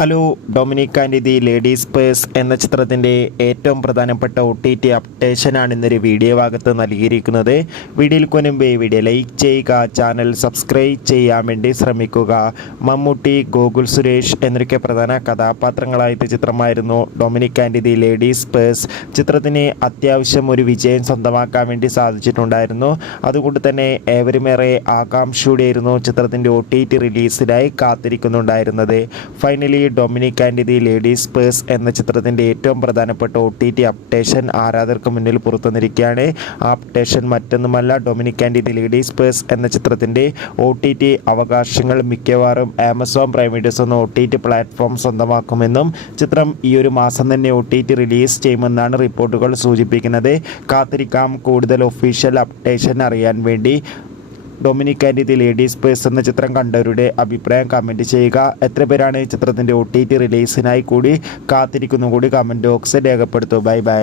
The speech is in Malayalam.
Hello, Dominic and the ladies purse എന്ന ചിത്രത്തിൻ്റെ ഏറ്റവും പ്രധാനപ്പെട്ട OTT അപ്ഡേഷനാണ് ഇന്നൊരു വീഡിയോ ഭാഗത്ത് നൽകിയിരിക്കുന്നത്. വീഡിയോയിൽ മുൻപേ വീഡിയോ ലൈക്ക് ചെയ്യുക, ചാനൽ സബ്സ്ക്രൈബ് ചെയ്യാൻ വേണ്ടി ശ്രമിക്കുക. മമ്മൂട്ടി, ഗോകുൽ സുരേഷ് എന്നൊക്കെ പ്രധാന കഥാപാത്രങ്ങളായ ചിത്രമായിരുന്നു Dominic and the ladies purse. ചിത്രത്തിന് അത്യാവശ്യം ഒരു വിജയം സ്വന്തമാക്കാൻ വേണ്ടി സാധിച്ചിട്ടുണ്ടായിരുന്നു. അതുകൊണ്ട് തന്നെ ഏവരുമേറെ ആകാംക്ഷയോടെയായിരുന്നു ചിത്രത്തിൻ്റെ OTT റിലീസിനായി കാത്തിരിക്കുന്നുണ്ടായിരുന്നത്. Finally Dominic and the ladies purse എന്ന ചിത്രത്തിൻ്റെ ഏറ്റവും പ്രധാനപ്പെട്ട OTT അപ്ഡേഷൻ ആരാധകർക്ക് മുന്നിൽ പുറത്തുവന്നിരിക്കുകയാണ്. ആ അപ്ഡേഷൻ മറ്റൊന്നുമല്ല, Dominic and the ladies purse എന്ന ചിത്രത്തിൻ്റെ OTT അവകാശങ്ങൾ മിക്കവാറും ആമസോൺ പ്രൈം വീഡിയോസ് എന്ന OTT പ്ലാറ്റ്ഫോം സ്വന്തമാക്കുമെന്നും ചിത്രം ഈ ഒരു മാസം തന്നെ OTT റിലീസ് ചെയ്യുമെന്നാണ് റിപ്പോർട്ടുകൾ സൂചിപ്പിക്കുന്നത്. കാത്തിരിക്കാം കൂടുതൽ ഒഫീഷ്യൽ അപ്ഡേഷൻ അറിയാൻ വേണ്ടി. Dominic and the ladies purse എന്ന ചിത്രം കണ്ടവരുടെ അഭിപ്രായം കമൻറ്റ് ചെയ്യുക. എത്ര പേരാണ് ചിത്രത്തിൻ്റെ OTT റിലീസിനായി കൂടി കാത്തിരിക്കുന്നു കൂടി കമൻറ്റ് ബോക്സിൽ രേഖപ്പെടുത്തൂ. Bye bye.